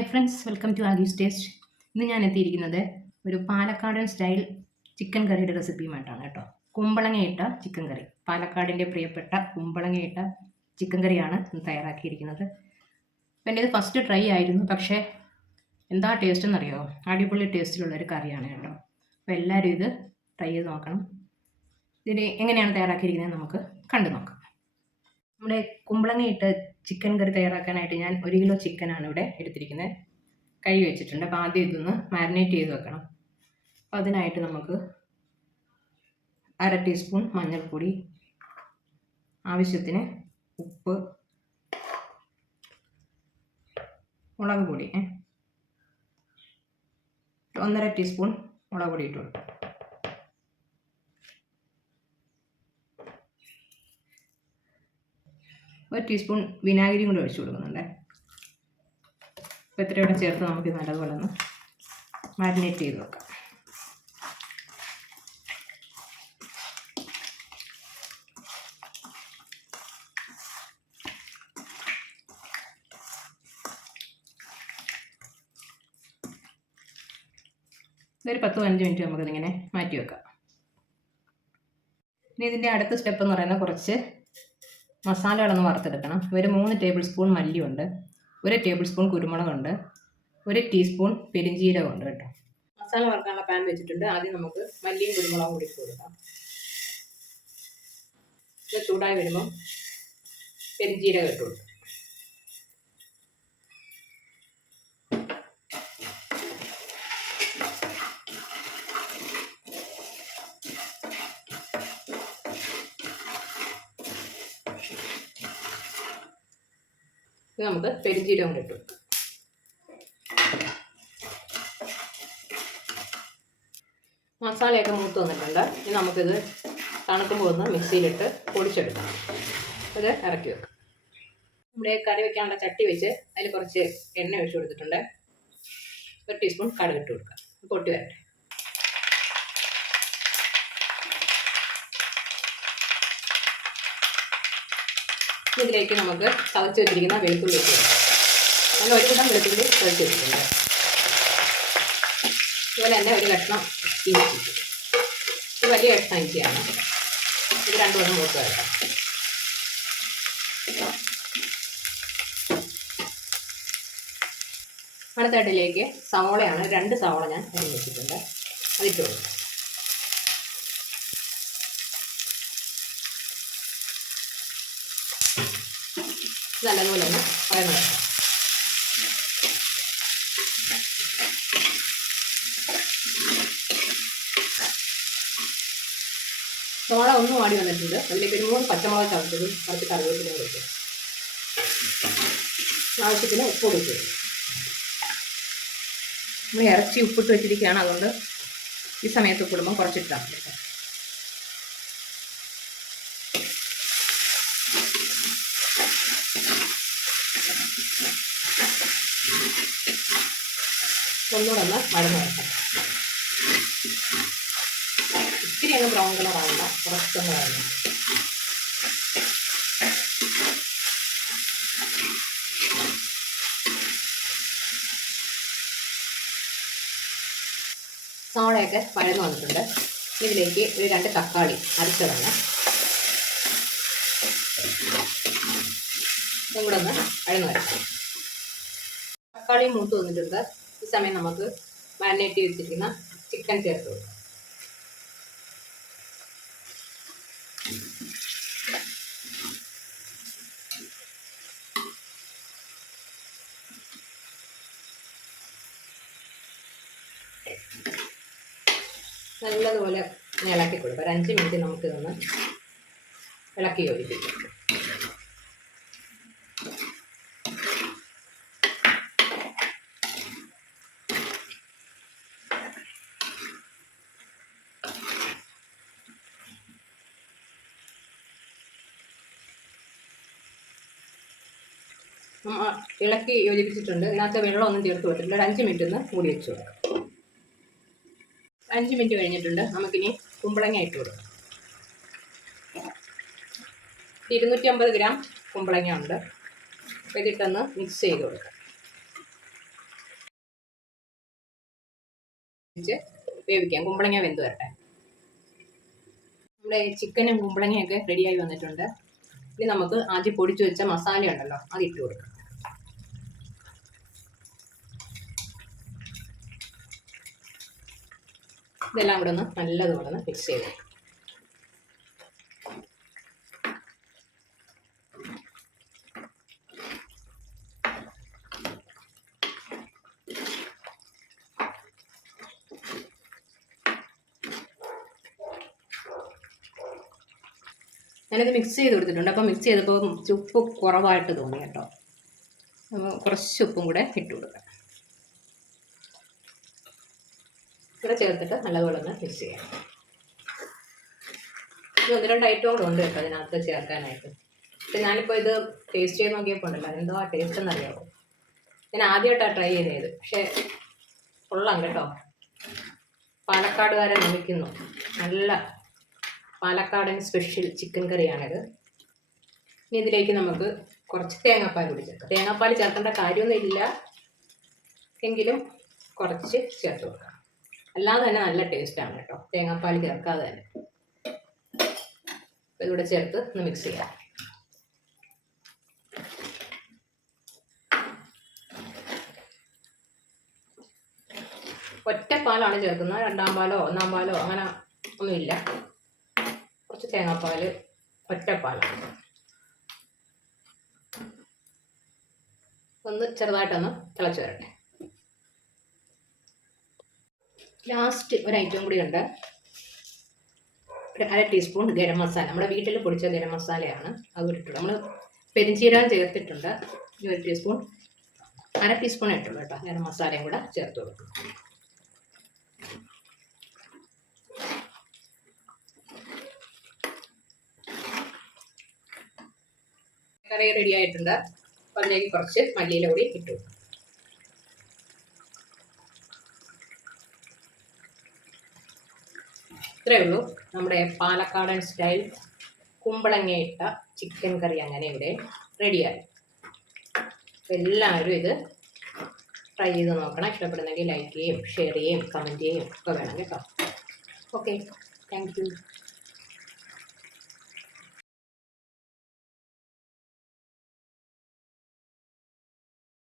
Hi friends welcome to Aggie's taste ഇന്ന് ഞാൻ എത്തിയിരിക്കുന്നത് ഒരു പാലക്കാടൻ സ്റ്റൈൽ ചിക്കൻ കറിയുടെ റെസിപ്പിയുമായിട്ടാണ് കേട്ടോ. കുമ്പളങ്ങയിട്ട ചിക്കൻ കറി പാലക്കാടിന്റെ പ്രിയപ്പെട്ട കുമ്പളങ്ങയിട്ട ചിക്കൻ കറിയാണ് തയ്യാറാക്കിയിരിക്കുന്നത്. അപ്പം എന്റെ ഇത് ഫസ്റ്റ് ട്രൈ ആയിരുന്നു. പക്ഷേ എന്താ ടേസ്റ്റ് എന്നറിയോ? അടിപൊളി ടേസ്റ്റിലുള്ളൊരു കറിയാണ് കേട്ടോ. അപ്പോൾ എല്ലാവരും ഇത് ട്രൈ ചെയ്ത് നോക്കണം. ഇതിന് എങ്ങനെയാണ് തയ്യാറാക്കിയിരിക്കുന്നത് നമുക്ക് കണ്ടു നോക്കാം. നമ്മുടെ കുമ്പളങ്ങയിട്ട് ചിക്കൻ കറി തയ്യാറാക്കാനായിട്ട് ഞാൻ ഒരു കിലോ ചിക്കനാണ് ഇവിടെ എടുത്തിരിക്കുന്നത്. കഴുകി വെച്ചിട്ടുണ്ട്. അപ്പോൾ ആദ്യം ഇതൊന്ന് മാരിനേറ്റ് ചെയ്ത് വെക്കണം. അപ്പോൾ അതിനായിട്ട് നമുക്ക് അര ടീസ്പൂൺ മഞ്ഞൾപ്പൊടി ആവശ്യത്തിന് ഉപ്പ് മുളക് പൊടി. ഒന്നര ടീസ്പൂൺ മുളക് പൊടി ഇട്ട് ഒരു ടീസ്പൂൺ വിനാഗിരിയും കൂടി ഒഴിച്ചു കൊടുക്കുന്നുണ്ട്. അപ്പോൾ ഇത്രയോടെ ചേർത്ത് നമുക്ക് നല്ലതുപോലെ ഒന്ന് മാരിനേറ്റ് ചെയ്ത് വെക്കാം. ഇതൊരു പത്ത് പതിനഞ്ച് മിനിറ്റ് നമുക്കിതിങ്ങനെ മാറ്റി വെക്കാം. ഇനി ഇതിന്റെ അടുത്ത സ്റ്റെപ്പ് എന്ന് പറയുന്നത് കുറച്ച് മസാലകളൊന്ന് വറുത്തെടുക്കണം. ഒരു മൂന്ന് ടേബിൾ സ്പൂൺ മല്ലിയുണ്ട്. ഒരു ടേബിൾ സ്പൂൺ കുരുമുളകുണ്ട്. ഒരു ടീസ്പൂൺ പെരിഞ്ജീരകമുണ്ട് കേട്ടോ. മസാല വറുക്കാനുള്ള പാൻ വെച്ചിട്ടുണ്ട്. ആദ്യം നമുക്ക് മല്ലിയും കുരുമുളകും കൂടി കൊടുക്കാം. ചൂടായി വരുമ്പം പെരിഞ്ജീരകം ഇട്ട് ഇത് നമുക്ക് പെരുംജീരകം കൂടി ഇട്ട്. മസാലയൊക്കെ മൂത്ത് വന്നിട്ടുണ്ട്. ഇനി നമുക്കിത് തണുക്കുമ്പോൾ ഒന്ന് മിക്സിയിലിട്ട് പൊടിച്ചെടുക്കാം അത് ഇറക്കി വെക്കാം. നമ്മുടെ കറി വെക്കാനുള്ള ചട്ടി വെച്ച് അതിൽ കുറച്ച് എണ്ണ ഒഴിച്ചു കൊടുത്തിട്ടുണ്ട്. ഒരു ടീസ്പൂൺ കടുകിട്ട് കൊടുക്കാം. പൊട്ടി വരട്ടെ. ഇതിലേക്ക് നമുക്ക് ചതച്ച് വെച്ചിരിക്കുന്ന വെളുത്തുള്ളി നമ്മൾ ഒരു കൂട്ടം വെളുത്തുള്ളി ചതച്ച് വെച്ചിട്ടുണ്ട്. അതുപോലെ തന്നെ ഒരു കഷ്ണം ഇഞ്ചി ഇത് വലിയ കഷ്ണം ഇഞ്ചിയാണ്. ഇത് രണ്ടു കൂട്ടം മൂത്ത് വരക്കാം അടുത്തട്ടിലേക്ക് സവോളയാണ്. രണ്ട് സവോള ഞാൻ അരിഞ്ഞ് വെച്ചിട്ടുണ്ട്. അതിട്ട് കൊടുക്കാം. നല്ലതുപോലെ ഒന്ന് വഴന്ന് വെക്കാം സോള ഒന്നും വാടി വന്നിട്ടുണ്ട് അതിലേക്ക് ഒരു മൂന്ന് പച്ചമുളക് ചതച്ചതും കുറച്ച് കറിവേപ്പില കൊടുക്കും ആവശ്യത്തിന് ഉപ്പ് കൊടുക്കും നമ്മൾ ഇറച്ചി ഉപ്പിട്ട് വെച്ചിരിക്കുകയാണ്. അതുകൊണ്ട് ഈ സമയത്ത് ഉപ്പിടുമ്പോൾ കുറച്ചിട്ടാണ് കേട്ടോ. ഒന്നുകൂടെ ഒന്ന് മഴന്ന് വെക്കാം ഇത്തിരി അങ്ങ് ബ്രൗൺ കളർ ആവില്ല കുറച്ചൊന്ന് വരണം സോളയൊക്കെ പഴന്ന് വന്നിട്ടുണ്ട്. ഇതിലേക്ക് ഒരു രണ്ട് തക്കാളി അരച്ചതാണ്. ഇതും ഒന്ന് അഴന്ന് വരക്കാം തക്കാളി മൂത്ത് വന്നിട്ടുണ്ട്. ഈ സമയം നമുക്ക് മാരിനേറ്റ് ചെയ്ത് വെച്ചിരിക്കുന്ന ചിക്കൻ ചേർത്ത് നല്ലതുപോലെ ഇളക്കി കൊടുക്കാം. ഒരു അഞ്ച് മിനിറ്റ് നമുക്ക് ഇതൊന്ന് ഇളക്കി യോജിപ്പിക്കാം. ഇളക്കി യോജിപ്പിച്ചിട്ടുണ്ട്. ഇതിനകത്ത് വെള്ളമൊന്നും ചേർത്ത് കൊടുത്തിട്ടില്ല ഒരു അഞ്ച് മിനിറ്റ് ഒന്ന് മൂടി വെച്ച് കൊടുക്കാം. അഞ്ച് മിനിറ്റ് കഴിഞ്ഞിട്ടുണ്ട്. നമുക്കിനി കുമ്പളങ്ങ ഇട്ട് കൊടുക്കാം. ഇരുന്നൂറ്റി അമ്പത് ഗ്രാം കുമ്പളങ്ങ ഉണ്ട്. ഇതിട്ടൊന്ന് മിക്സ് ചെയ്ത് കൊടുക്കാം. വേവിക്കാം. കുമ്പളങ്ങ വെന്ത് വരട്ടെ. നമ്മുടെ ചിക്കനും കുമ്പളങ്ങയൊക്കെ റെഡിയായി വന്നിട്ടുണ്ട്. ഇനി നമുക്ക് ആദ്യം പൊടിച്ചു വെച്ച മസാല ഉണ്ടല്ലോ അത് ഇട്ട് കൊടുക്കാം. ഇതെല്ലാം കൂടെ ഒന്ന് നല്ലതുപോലെ ഒന്ന് മിക്സ് ചെയ്ത് ഞാനിത് മിക്സ് ചെയ്ത് കൊടുത്തിട്ടുണ്ട്. അപ്പോൾ മിക്സ് ചെയ്തപ്പോൾ ഉപ്പ് കുറവായിട്ട് തോന്നി കേട്ടോ. കുറച്ച് ഉപ്പും കൂടെ ഇട്ട് കൊടുക്കാം. ഇവിടെ ചേർത്തിട്ട് നല്ലതുപോലെ ഒന്ന് മിക്സ് ചെയ്യാം ഒന്ന് രണ്ട് ഐറ്റവും കൂടെ ഉണ്ട് കേട്ടോ അതിനകത്ത് ചേർക്കാനായിട്ട്. പക്ഷെ ഞാനിപ്പോൾ ഇത് ടേസ്റ്റ് ചെയ്ത് നോക്കിയപ്പോൾ ഉണ്ടല്ലോ എന്തോ ആ ടേസ്റ്റ് എന്നറിയാമോ ഞാൻ ആദ്യമായിട്ടാണ് ട്രൈ ചെയ്തത്. പക്ഷേ കൊള്ളാം കേട്ടോ. വരെ നിർമ്മിക്കുന്നു നല്ല പാലക്കാടൻ സ്പെഷ്യൽ ചിക്കൻ കറിയാണിത്. ഇനി ഇതിലേക്ക് നമുക്ക് കുറച്ച് തേങ്ങാപ്പാൽ കൂടി ചേർക്കാം. തേങ്ങാപ്പാൽ ചേർക്കേണ്ട കാര്യമൊന്നുമില്ല എങ്കിലും കുറച്ച് ചേർത്ത് കൊടുക്കാം. അല്ലാതെ തന്നെ നല്ല ടേസ്റ്റാണ് കേട്ടോ. തേങ്ങാപ്പാൽ ചേർക്കാതെ തന്നെ. ഇതിവിടെ ചേർത്ത് ഒന്ന് മിക്സ് ചെയ്യാം. ഒറ്റ പാലാണ് ചേർക്കുന്നത്. രണ്ടാം പാലോ ഒന്നാം പാലോ അങ്ങനെ ഒന്നുമില്ല. തേങ്ങാപ്പാൽ ഒറ്റപ്പാലാണ്. ഒന്ന് ചെറുതായിട്ടൊന്ന് തിളച്ച് വരട്ടെ. ലാസ്റ്റ് ഒരു ഐറ്റം കൂടി ഉണ്ട്. ഒരു അര ടീസ്പൂൺ ഗരം മസാല. നമ്മുടെ വീട്ടിൽ പൊടിച്ച ഗരം മസാലയാണ് അത് ഇട്ടിട്ടുണ്ട് നമ്മൾ പെരിഞ്ചീരകം ചേർത്തിട്ടുണ്ട്. ഒരു ടീസ്പൂൺ അര ടീസ്പൂൺ ഇട്ടുള്ളൂ കേട്ടോ ഗരം മസാലയും കൂടെ ചേർത്ത് കൊടുക്കും കറി റെഡി ആയിട്ടുണ്ട്. അപ്പം അതിലേക്ക് കുറച്ച് മല്ലിയില കൂടി ഇട്ടു. ഇത്രയേ ഉള്ളൂ. നമ്മുടെ പാലക്കാടൻ സ്റ്റൈൽ കുമ്പളങ്ങയിട്ട ചിക്കൻ കറി അങ്ങനെ ഇവിടെ റെഡിയായി എല്ലാവരും ഇത് ട്രൈ ചെയ്ത് നോക്കണം. ഇഷ്ടപ്പെടുന്നെങ്കിൽ ലൈക്ക് ചെയ്യും ഷെയർ ചെയ്യും കമന്റ് ചെയ്യും. ഒക്കെ വേണം കേട്ടോ. Okay thank you